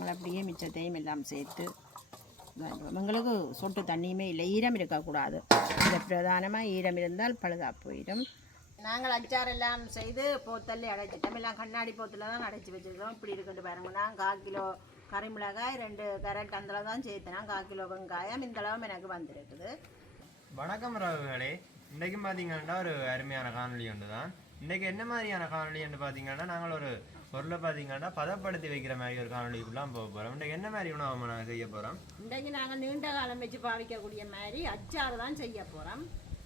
நாங்கள் அப்படியே மிச்சத்தையும் எல்லாம் சேர்த்து எங்களுக்கு சொட்டு தண்ணியுமே இல்லை, ஈரம் இருக்கக்கூடாது. இந்த பிரதானமாக ஈரம் இருந்தால் பழுதாக போயிடும். நாங்கள் அச்சார் எல்லாம் செய்து போத்தல் அடைச்சிட்டோம். எல்லாம் கண்ணாடி போத்தில் தான் அடைச்சி வச்சுருக்கோம். இப்படி இருக்குன்னு பாருங்க. நான் 1/4 கிலோ கறிமிளகாய் 2 கேரட் அந்தளவு தான் சேர்த்தேன். 1/4 கிலோ வெங்காயம் இந்தளவும் எனக்கு வந்திருக்குது. வணக்கம் ராவுகளே, இன்றைக்கும் பார்த்தீங்கன்னா ஒரு அருமையான காணொலி ஒன்று தான். இன்றைக்கு என்ன மாதிரியான காணொலி என்று பார்த்தீங்கன்னா நாங்கள் ஒரு பொருளை பார்த்தீங்கன்னா பதப்படுத்தி வைக்கிற மாதிரி ஒரு காணொலிக்குள்ளாம் போக போகிறோம். இன்றைக்கு என்ன மாதிரி உணவு நாங்கள் செய்ய போகிறோம்? இன்றைக்கு நாங்கள் நீண்ட காலம் வச்சு பாவிக்கக்கூடிய மாதிரி அச்சாறு தான் செய்ய போகிறோம்.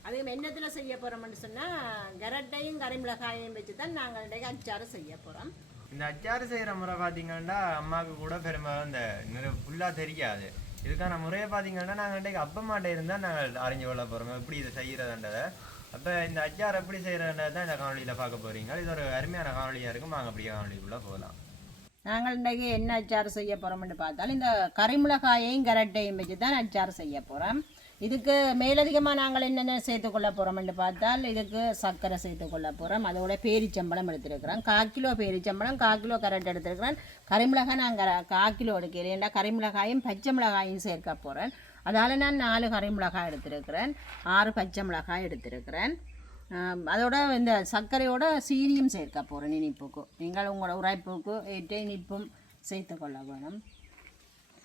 அதுக்கு என்னத்தில் செய்ய போகிறோம்னு சொன்னால் கேரட்டையும் கறிமிளகாயையும் வச்சு தான் நாங்கள் இன்றைக்கு அச்சாறு செய்ய போகிறோம். இந்த அச்சாறு செய்கிற முறை பார்த்தீங்கன்னா அம்மாவுக்கு கூட பெரும்பாலும் இந்த ஃபுல்லாக தெரியாது. இதுக்கான முறையை பார்த்தீங்கன்னா நாங்கள் இன்றைக்கு அப்பமாட்டை இருந்தால் நாங்கள் அறிஞ்சு கொள்ள போகிறோம் எப்படி இதை செய்கிறதுன்றதை. அப்போ இந்த அச்சார் எப்படி செய்கிறதுன்றது தான் இந்த காணொலியில் பார்க்க போகிறீங்க. இது ஒரு அருமையான காணொலியாக இருக்கும். நாங்கள் அப்படியே காணொலிக்குள்ளே போகலாம். நாங்கள் இன்றைக்கு என்ன அச்சாறு செய்ய போகிறோம்னு பார்த்தாலும் இந்த கறிமிளகாயையும் கேரட்டையும் வச்சு தான் அச்சாறு செய்ய போகிறோம். இதுக்கு மேலதிகமாக நாங்கள் என்னென்ன சேர்த்துக்கொள்ள போகிறோம்னு பார்த்தால் இதுக்கு சர்க்கரை சேர்த்துக்கொள்ள போகிறோம். அதோட பேரிச்சம்பழம் எடுத்துருக்கிறோம். 1/4 கிலோ பேரிச்சம்பழம், 1/4 கிலோ கேரட் எடுத்துருக்கிறேன். கறிமிளகாய் நாங்கள் 1/4 கிலோ எடுக்கிறேன். ஏன்னா கறிமிளகாயும் பச்சை மிளகாயும் சேர்க்க போகிறேன். அதால் நான் 4 கறிமிளகாய் எடுத்துருக்கிறேன், 6 பச்சை மிளகாய் எடுத்துருக்கிறேன். அதோட இந்த சர்க்கரையோட சீனியும் சேர்க்க போகிறேன் இனிப்புக்கு. நீங்கள் உங்களோட உரைப்புக்கு ஏற்ற இனிப்பும் சேர்த்துக்கொள்ள வேணும்.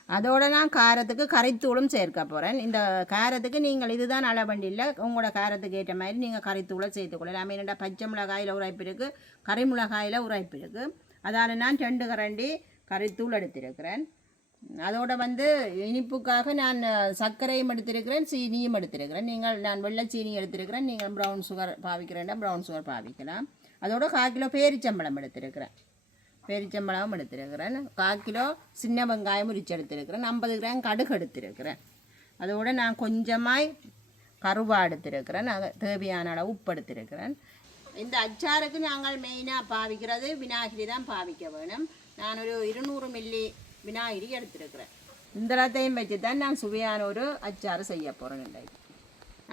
அதோட நான் காரத்துக்கு கறித்தூளும் சேர்க்க போகிறேன். இந்த காரத்துக்கு நீங்கள் இதுதான் அளவண்டியில் உங்களோட காரத்துக்கு ஏற்ற மாதிரி நீங்கள் கறித்தூளை சேர்த்துக்கொள்ளலாம். என்னென்னா பச்சை மிளகாயில் உரைப்பு இருக்குது, கறிமிளகாயில் உரைப்பு இருக்குது. அதால் நான் 2 கரண்டி கறித்தூள் எடுத்திருக்கிறேன். அதோட இனிப்புக்காக நான் சர்க்கரையும் எடுத்திருக்கிறேன், சீனியும் எடுத்திருக்கிறேன். நான் வெள்ளை சீனி எடுத்திருக்கிறேன். நீங்கள் ப்ரௌன் சுகர் பாவிக்கிறேன்னா ப்ரௌன் சுகர் பாவிக்கலாம். அதோட 1/4 கிலோ பேரிச்சம்பழம் எடுத்திருக்கிறேன். பேரிச்சம்பழமும் எடுத்திருக்கிறேன். 1/4 கிலோ சின்ன வெங்காயம் உரிச்சு எடுத்திருக்கிறேன். 50 கிராம் கடுகு எடுத்திருக்கிறேன். அதோடு நான் கொஞ்சமாய் கருவா எடுத்திருக்கிறேன். தேவையான அளவு உப்பு எடுத்திருக்கிறேன். இந்த அச்சாருக்கு நாங்கள் மெயினாக பாவிக்கிறது விநாயகரி தான் பாவிக்க வேணும். நான் ஒரு 200 மில்லி விநாயகரி எடுத்திருக்கிறேன். இந்த எல்லாத்தையும் வச்சு தான் நான் சுவையான ஒரு அச்சாறு செய்ய போகிறேன். இன்றைக்கு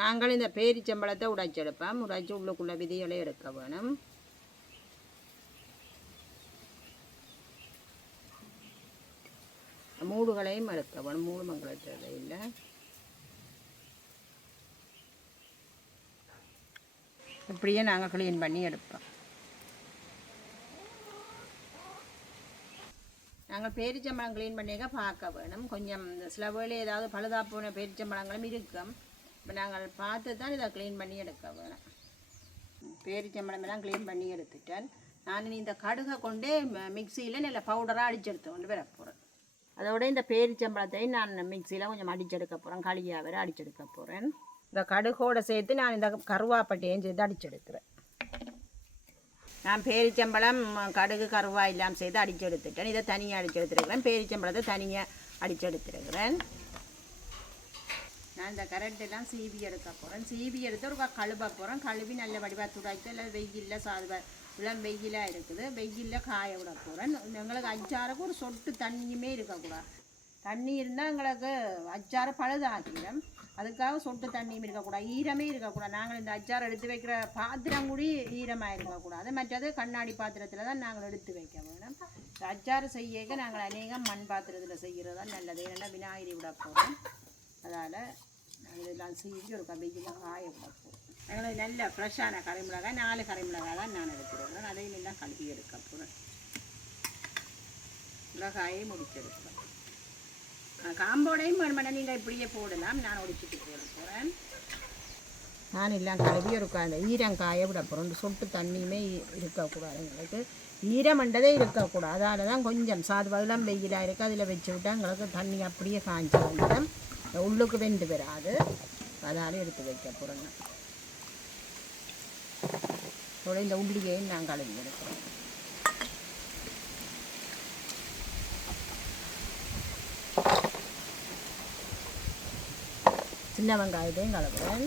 நாங்கள் இந்த பேரிச்சம்பழத்தை உடைச்செடுப்போம். உடைச்சி உள்ளுக்குள்ள விதிகளை எடுக்க வேணும். மூடுகளையும் எடுக்க வேணும். மூடு மங்களத்தில் இல்லை. இப்படியே நாங்கள் க்ளீன் பண்ணி எடுப்போம். நாங்கள் பேரிச்சம்பழம் க்ளீன் பண்ணிக்க பார்க்க வேணும். கொஞ்சம் சில வேளை ஏதாவது பழுதா போன பேரிச்சம்பழங்களும் இருக்கும். இப்போ நாங்கள் பார்த்து தான் இதை க்ளீன் பண்ணி எடுக்க வேணும். பேரிச்சம்பழமெல்லாம் க்ளீன் பண்ணி எடுத்துட்டேன். நான் இந்த கடுகை கொண்டு மிக்சியில் நல்ல பவுடராக அடித்து எடுத்து கொண்டு வர போகிறேன். அதோட இந்த பேரிச்சம்பழத்தையும் நான் மிக்சியில் கொஞ்சம் அடிச்செடுக்க போகிறேன். களியாக வேறு அடிச்செடுக்க போகிறேன். இந்த கடுகோடு சேர்த்து நான் இந்த கருவாப்பட்டையும் சேர்த்து அடிச்செடுக்கிறேன். நான் பேரிச்சம்பழம் கடுகு கருவா எல்லாம் சேர்த்து அடிச்செடுத்துட்டேன். இதை தனியாக அடிச்செடுத்துருக்கிறேன். பேரிச்சம்பழத்தை தனியாக அடிச்செடுத்துருக்கிறேன். நான் இந்த கரண்டெல்லாம் சீவி எடுக்க போகிறேன். சீவி எடுத்து ஒரு கழுவ போகிறேன். கழுவி நல்ல வடிவாக துடைத்து இல்லை வெயிலில் இளம் வெயிலாக இருக்குது. வெயிலில் காய விட போகிறேன். எங்களுக்கு அச்சாருக்கு ஒரு சொட்டு தண்ணியுமே இருக்கக்கூடாது. தண்ணி இருந்தால் எங்களுக்கு அச்சாறு பழுதாக்கிடும். அதுக்காக சொட்டு தண்ணியும் இருக்கக்கூடாது, ஈரமே இருக்கக்கூடாது. நாங்கள் இந்த அச்சாறு எடுத்து வைக்கிற பாத்திரம் கூட ஈரமாக இருக்கக்கூடாது. மற்றது கண்ணாடி பாத்திரத்தில் தான் நாங்கள் எடுத்து வைக்க வேணும். இந்த அச்சாறு செய்ய நாங்கள் அநேகம் மண் பாத்திரத்தில் செய்கிறது தான் நல்லது. ஏன்னா விநாயகரி விட போகிறோம். அதால் நாங்கள் இதெல்லாம் சீவி ஒரு வெயிலில் காய விட போகிறோம். எங்களுக்கு நல்ல ஃப்ரெஷ்ஷான கறிமிளகாய் 4 கறிமிளகாய் தான் நான் எடுத்துருக்கிறேன். அதையும் எல்லாம் கழுவி எடுக்க போகிறேன். மிளகாயை முடிச்செடுக்கிறேன். காம்போடையும் வேணுமென்னா நீங்கள் இப்படியே போடலாம். நான் ஒடிச்சிட்டு போட போகிறேன். நான் எல்லாம் கழுவி ஒரு அந்த ஈரம் காய விட போகிறோம். சொட்டு தண்ணியுமே இருக்கக்கூடாது. எங்களுக்கு ஈரமண்டதே இருக்கக்கூடாது. அதால் தான் கொஞ்சம் பதிலாம் வெயிலாக இருக்குது. அதில் வச்சு விட்டால் எங்களுக்கு தண்ணி அப்படியே காய்ச்சி வந்துடும். உள்ளுக்கு வெந்து வராது. அதால் எடுத்து வைக்க போகிறேங்க. இந்த உள்ளியையும் நான் கழுவி எடுக்கிறேன். சின்ன வெங்காயத்தையும் கலக்குறேன்.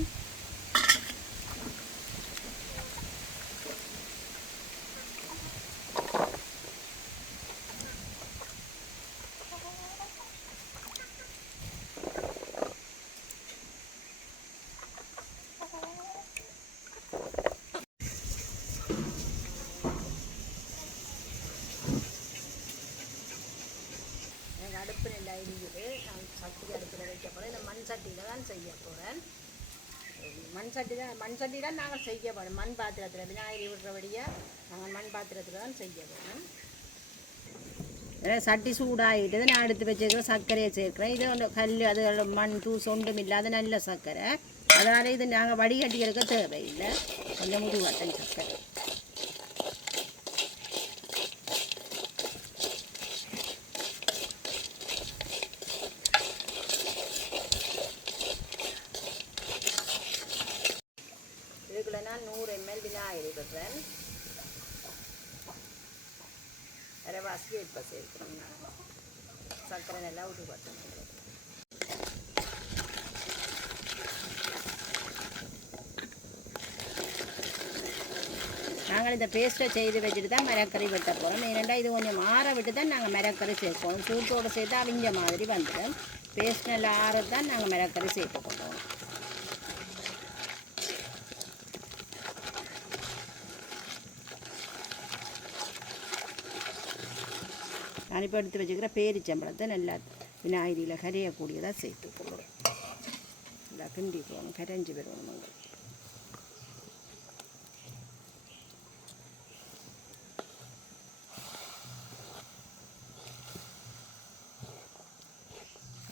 எனக்கு அடுப்பு நல்லா இருக்குது. நான் சட்டி அடுப்பில் வைக்க போகிறேன். இந்த மண் சட்டியில் தான் செய்ய போகிறேன். மண் சட்டி தான் நாங்கள் செய்ய போகிறோம். மண் பாத்திரத்தில் விநாயகரி விடுறபடியாக நாங்கள் மண் பாத்திரத்தில் தான் செய்ய போகிறோம். சட்டி சூடாகிட்டு நான் எடுத்து வச்சுருக்கிற சர்க்கரையை சேர்க்குறேன். இது ஒன்று கல் அது மண் தூசு ஒன்றும் இல்லாத நல்ல சர்க்கரை. அதனால் இது நாங்கள் வடிகட்டி எடுக்க தேவையில்லை. கொஞ்சம் முதுகட்டன் சர்க்கரை. இதுக்குள்ள நான் 100 ml விநாயகரி விடுறேன். அரைவாசி இப்போ சேர்க்கிறோம். சர்க்கரை நல்லா விட்டு பார்த்தோம். நாங்கள் இந்த பேஸ்ட்டை செய்து வச்சுட்டு தான் மரக்கறி வெட்ட போகிறோம். ஏனெண்டா இது கொஞ்சம் ஆற விட்டு தான் நாங்கள் மரக்கறி சேர்ப்போம். சூட்டோடு சேர்த்து அவிஞ்ச மாதிரி வந்துடும். பேஸ்ட் நல்லா ஆறது தான் நாங்கள் மரக்கறி சேர்த்து கொள்வோம். நான் இப்போ எடுத்து வச்சுக்கிற பேரிச்சம்பழத்தை நல்லா விநாயகரியில் கரையக்கூடியதாக சேர்த்து கொள்ளுறோம். நல்லா கிண்டி போகணும், கரைஞ்சி வருவோம்.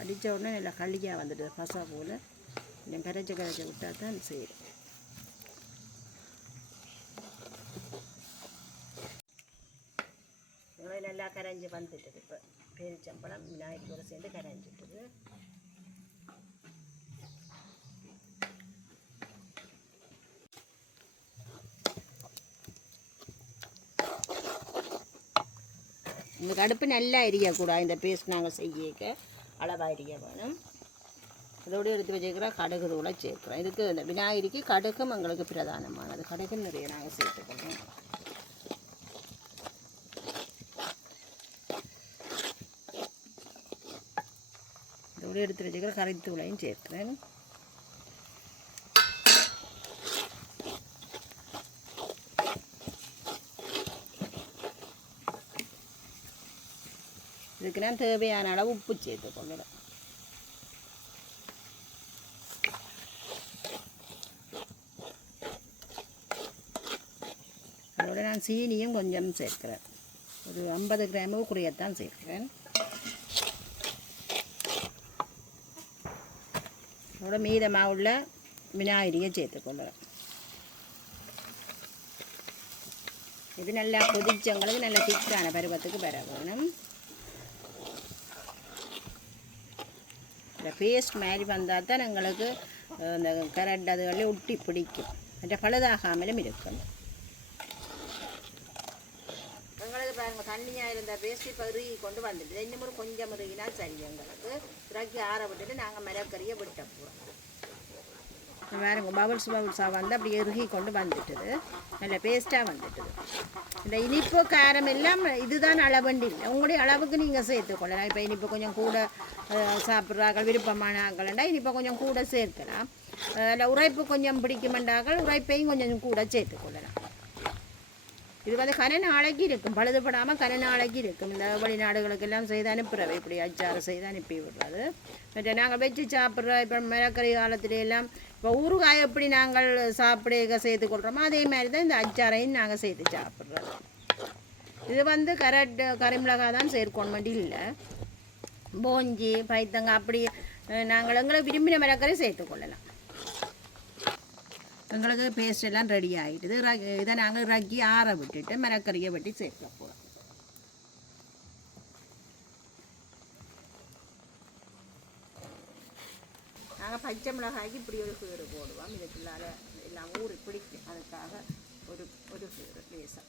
அடித்த உடனே நல்லா களியாக வந்துட்டு பசா போல் கொஞ்சம் கரைச்சி விட்டால் தான் செய்யும். நல்லா கரைஞ்சி வந்துட்டுது. இப்போ பேரிச்சம்பழம் விநாயகரோடு சேர்ந்து கரைஞ்சிட்டுது. உங்களுக்கு அடுப்பு நல்லா எரியக்கூடாது. இந்த பேஸ்ட் நாங்கள் செய்ய அளவாக எரிய வேணும். அதோடு எடுத்து வச்சுக்கிற கடுகு தூளை சேர்க்குறோம். இதுக்கு இந்த விநாயகரிக்கு கடுகும் எங்களுக்கு பிரதானமானது. கடுகு நிறைய நாங்கள் சேர்த்துக்கணும். இதோடு எடுத்து வச்சுக்கிற கறித்தூளையும் சேர்க்குறேன். இதுக்கு நான் தேவையான அளவு உப்பு சேர்த்து கொள்ளலாம். அதோட நான் சீனியும் கொஞ்சம் சேர்க்கிறேன். ஒரு 50 கிராமு குறையத்தான் சேர்க்கிறேன். அதோட மீதமாக உள்ள விநாயகரியை சேர்த்துக்கொள்ளுறேன். இது நல்லா கொதிச்சவங்களுக்கு நல்ல திக்கான பருவத்துக்கு பெற வேணும். இந்த பேஸ்ட் மாதிரி வந்தால் தான் எங்களுக்கு இந்த கரண்ட் அதுகளில் ஒட்டி பிடிக்கும். மற்ற பழுதாகாமலும் இருக்கும். எங்களுக்கு பாருங்கள் தண்ணியாக இருந்த பேஸ்ட் இப்போ இறுகி கொண்டு வந்துட்டு இன்னும் ஒரு கொஞ்சம் இறுகினால் சரி. எங்களுக்கு இறக்கி ஆற விட்டுட்டு நாங்கள் மரக்கறியை விட்ட போகிறோம். வேறுங்க பவுல்ஸாக வந்து அப்படி இறுகி கொண்டு வந்துட்டுது. நல்ல பேஸ்ட்டாக வந்துட்டுது. இந்த இனிப்பு காரம் எல்லாம் இதுதான் அளவுண்டு இல்லை. உங்களுடைய அளவுக்கு நீங்கள் சேர்த்துக்கொள்ளலாம். இப்போ இனிப்பு கொஞ்சம் கூட சாப்பிட்றாக்கள் விருப்பமான ஆக்கள்ண்டா இனிப்பை கொஞ்சம் கூட சேர்க்கலாம். இல்லை உரைப்பு கொஞ்சம் பிடிக்குமெண்டாக்கள் உரைப்பையும் கொஞ்சம் கூட சேர்த்துக்கொள்ளலாம். இது வந்து கன நாளைக்கு இருக்கும், பழுதுபடாமல் கன நாளைக்கு இருக்கும். இந்த வெளிநாடுகளுக்கெல்லாம் செய்து அனுப்புகிறவை இப்படி அச்சாறு செய்து அனுப்பி விடுறது. மற்ற நாங்கள் வச்சு சாப்பிட்ற இப்போ மரக்கறி காலத்துல எல்லாம் இப்போ ஊறுகாய் எப்படி நாங்கள் சாப்பிட சேர்த்துக்கொள்கிறோமோ அதே மாதிரி தான் இந்த அச்சாரையும் நாங்கள் சேர்த்து சாப்பிட்றோம். இது வந்து கறிமிளகாய் தான் சேர்க்கணும் இல்லை, போஞ்சி பைத்தங்க அப்படி நாங்கள் எங்களை விரும்பின மரக்கறி சேர்த்துக்கொள்ளலாம். எங்களுக்கு பேஸ்ட் எல்லாம் ரெடி ஆகிட்டுது. இதை நாங்கள் ரக்கி ஆற விட்டுட்டு மரக்கறியை வெட்டி சேர்க்க போகிறோம். நாங்கள் பச்சை மிளகாய்க்கு இப்படி ஒரு கீறு போடுவோம். இதுக்குள்ளால எல்லாம் ஊறி பிடிக்கும். அதுக்காக ஒரு கீறு லேசாக.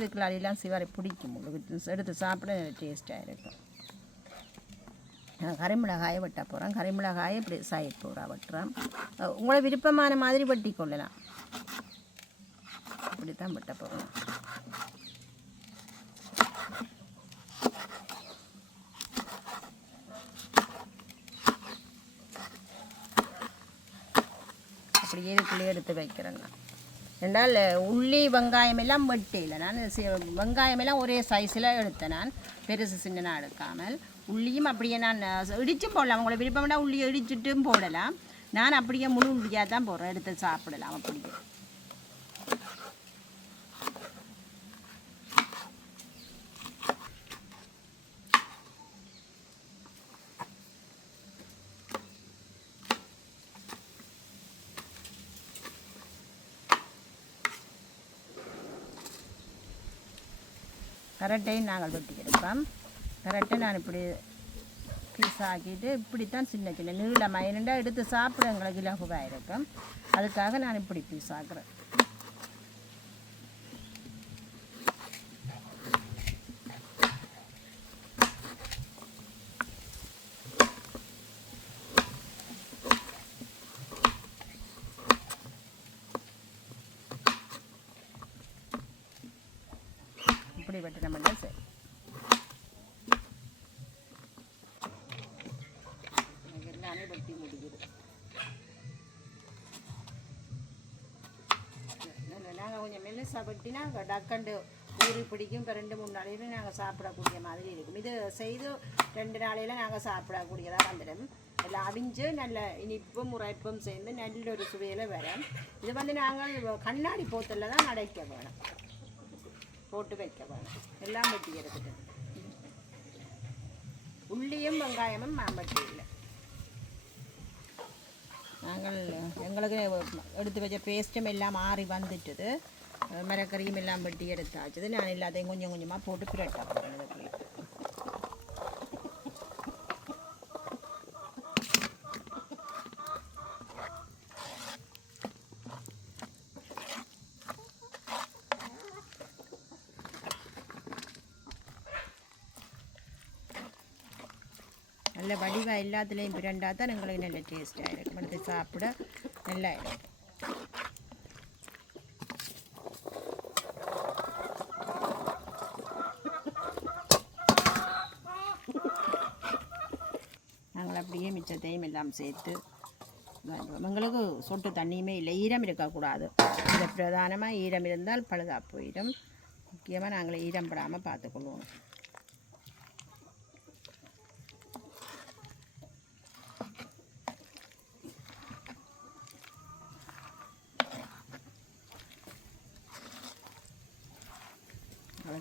இதுக்குள்ளாலாம் சிவரை பிடிக்கும். உங்களுக்கு எடுத்து சாப்பிட டேஸ்ட்டாக இருக்கும். கறிமிளகாயை வெட்ட போகிறோம். கறிமிளகாயை இப்படி சைட் பூரா வெட்டுறோம். உங்களை விருப்பமான மாதிரி வெட்டி கொள்ளலாம். இப்படி தான் வெட்ட போகிறோம். அப்படியே இதுக்குள்ளே எடுத்து வைக்கிறேங்க. என்றால் உள்ளி வெங்காயம் எல்லாம் வெட்டையில் நான் வெங்காயம் எல்லாம் ஒரே சைஸில் எடுத்தேன் நான் பெருசு சின்னனாக எடுக்காமல் உள்ளியும் அப்படியே நான் இடிச்சும் போடலாம் உங்களை விருப்பம்னா உள்ளியை இடிச்சுட்டும் போடலாம் நான் அப்படியே முழு உள்ளியாக தான் போடுறேன் எடுத்து சாப்பிடலாம் அப்படியே கரெக்டையும் நாங்கள் வெட்டி எடுப்போம் கரெக்டை நான் இப்படி பீஸ் ஆக்கிட்டு இப்படித்தான் சின்ன சின்ன நீளமாக என்னென்னா எடுத்து சாப்பிட எங்களுக்கு இலகுவாக இருக்கும் அதுக்காக நான் இப்படி பீஸ் ஆக்குறேன் இப்படி வெட்டினோம்னா சரி எல்லாமே வெட்டி முடிக்குது நாங்கள் கொஞ்சம் மெல்லிசா வெட்டினா டக்கண்டு ஊறி பிடிக்கும் இப்போ 2-3 நாளையில நாங்கள் சாப்பிடக்கூடிய மாதிரி இருக்கும் இது செய்து 2 நாளையில் நாங்கள் சாப்பிடக்கூடியதாக வந்துடும் எல்லாம் அவிஞ்சு நல்ல இனிப்பும் உரைப்பும் சேர்ந்து நல்ல ஒரு சுவையில் வரும் இது வந்து நாங்கள் கண்ணாடி போத்தலில் தான் அடைக்க வேணும் போட்டு வைக்க வேணும் எல்லாம் வெட்டி எடுத்துட்டு உள்ளியும் வெங்காயமும் மாம்பட்டி இல்லை நாங்கள் எங்களுக்கு எடுத்து வச்ச பேஸ்ட்டும் எல்லாம் ஆறி வந்துட்டுது மரக்கறியும் எல்லாம் வெட்டி எடுத்தாச்சுது நான் எல்லாத்தையும் கொஞ்சம் கொஞ்சமாக போட்டு பிரட்ட போகிறேன் இதை போய் நல்ல வடிவாக எல்லாத்துலேயும் பிரண்டா தான் எங்களுக்கு நல்ல டேஸ்ட்டாக இருக்கும் எடுத்து சாப்பிட நல்லா இருக்கும் நாங்கள் அப்படியே மிச்சத்தையும் எல்லாம் சேர்த்து எங்களுக்கு சொட்டு தண்ணியுமே இல்லை ஈரம் இருக்கக்கூடாது இந்த பிரதானமாக ஈரம் இருந்தால் பழுதாக போயிடும் முக்கியமாக நாங்கள் ஈரம் படாமல் பார்த்துக்கொள்வோம்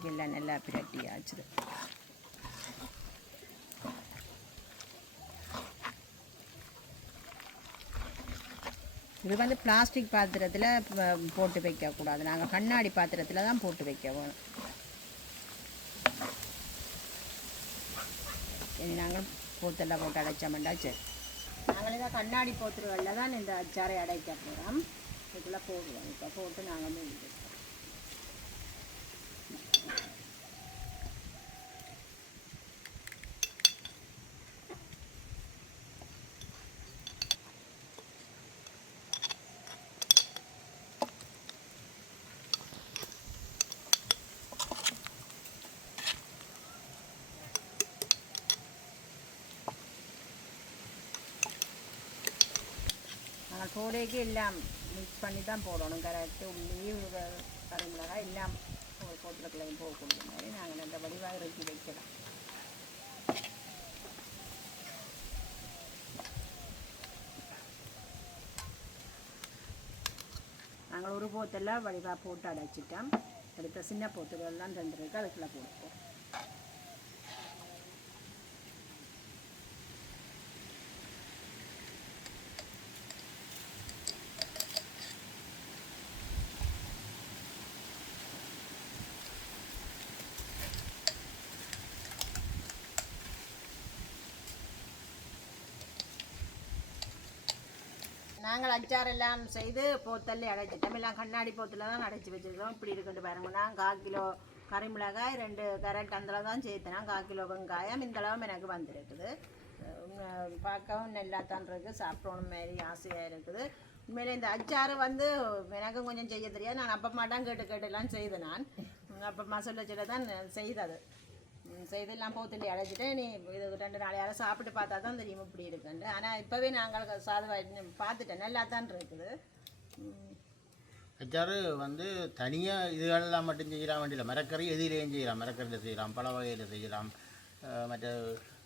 எல்லாம் நல்லா பிரட்டி ஆச்சுது இது வந்து பிளாஸ்டிக் பாத்திரத்தில் போட்டு வைக்கக்கூடாது நாங்கள் கண்ணாடி பாத்திரத்தில் தான் போட்டு வைக்க வேணும் நாங்கள் போத்தெல்லாம் போட்டு அடைச்சோம்டா சரி நாங்கள் இதை கண்ணாடி போத்துருகளில் தான் இந்த அச்சாரை அடைக்க போகிறோம் இதுக்குள்ளே போடுவோம் இப்போ போட்டு நாங்கள் மீன் நாங்கள் போடைக்கு எல்லாம் மிக்ஸ் பண்ணி தான் போடணும் கரெக்டு உள்ளி கருமிளகாய் எல்லாம் போட்டுக்கலையும் போகக்கூடிய மாதிரி நாங்கள் நல்ல வடிவாக இறக்கி வைக்கலாம் நாங்கள் ஒரு போத்தெல்லாம் வடிவாக போட்டு அடைச்சிட்டோம் அடுத்த சின்ன போத்துகளெல்லாம் 2 இருக்குது அதுக்குள்ளே போட்டுப்போம் நாங்கள் அச்சார் எல்லாம் செய்து போத்தல்ல அடைச்சிட்டோம் எல்லாம் கண்ணாடி போத்தில் தான் அடைச்சி வச்சுருக்கோம் இப்படி இருக்குன்னு பாருங்கன்னா 1/4 கிலோ கறிமிளகாய் 2 கேரட் அந்தளவு தான் சேர்த்துனா 1/4 கிலோ வெங்காயம் இந்தளவும் எனக்கு வந்திருக்குது பார்க்கவும் நல்லா தான் இருக்குது சாப்பிடணும் மாதிரி ஆசையாக இருக்குது உண்மையிலே இந்த அச்சாறு வந்து எனக்கும் கொஞ்சம் செய்ய தெரியாது நான் அப்பா மாட்டான் கேட்டுலாம் செய்தேன் நான் அப்பா சொல்ல தான் செய்தது செய்தெல்லாம் போத்தல்லி அடைச்சிட்டு நீ இது 2 நாளையால சாப்பிட்டு பார்த்தா தான் தெரியும் இப்படி இருக்குன்ட்டு ஆனால் இப்போவே நாங்கள் சாதம் பார்த்துட்டேன் நல்லா தான் இருக்குது அச்சாறு வந்து தனியாக இதுகளெல்லாம் மட்டும் செய்யலாம் வேண்டியில்லை. மரக்கறி எதிலையும் செய்யலாம். மரக்கறியில் செய்யலாம், பல வகையில் செய்யலாம், மற்ற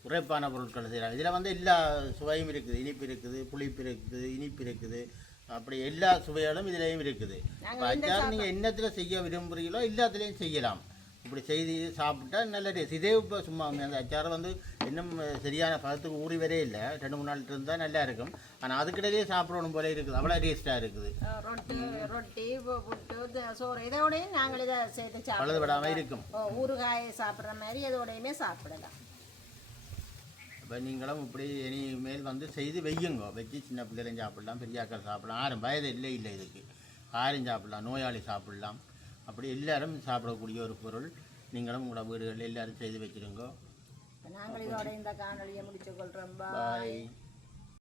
உரைப்பான பொருட்கள் செய்யலாம். இதில் வந்து எல்லா சுவையும் இருக்குது. இனிப்பு இருக்குது, புளிப்பு இருக்குது, இனிப்பு இருக்குது, அப்படி எல்லா சுவைகளும் இதுலேயும் இருக்குது. இப்போ அச்சாறு நீங்கள் என்னத்தில் செய்ய விரும்புகிறீங்களோ எல்லாத்துலேயும் செய்யலாம். இப்படி செய்து சாப்பிட்டா நல்ல டேஸ்ட். இதே இப்போ சும்மா அந்த அச்சாரை வந்து இன்னும் சரியான பதத்துக்கு ஊறி வரே இல்லை. 2-3 நாள் இருந்தால் நல்லா இருக்கும். ஆனால் அதுக்கிடையிலே சாப்பிடணும் போல இருக்குது. அவ்வளோ டேஸ்ட்டாக இருக்குது. ரொட்டி புட்டு சோறு இதோடையும் நாங்கள் இதை சேர்த்து பழுது விடாமல் இருக்கும். ஊறுகாய் சாப்பிட்ற மாதிரி இதோடையுமே சாப்பிடலாம். இப்போ நீங்களும் இப்படி இனிமேல் வந்து செய்து வையுங்க. வச்சு சின்ன பிள்ளைகளையும் சாப்பிடலாம், பெரியாக்கள் சாப்பிடலாம். யாரும் வயது இல்லை இதுக்கு. யாரும் சாப்பிடலாம், நோயாளி சாப்பிடலாம். அப்படி எல்லாரும் சாப்பிடக்கூடிய ஒரு பொருள். நீங்களும் உங்களோட வீடுகளில் எல்லாரும் செய்து வச்சுருங்க. நாங்கள் இதோட இந்த காணொலியை முடிச்சு கொள்கிறோம். பாய்.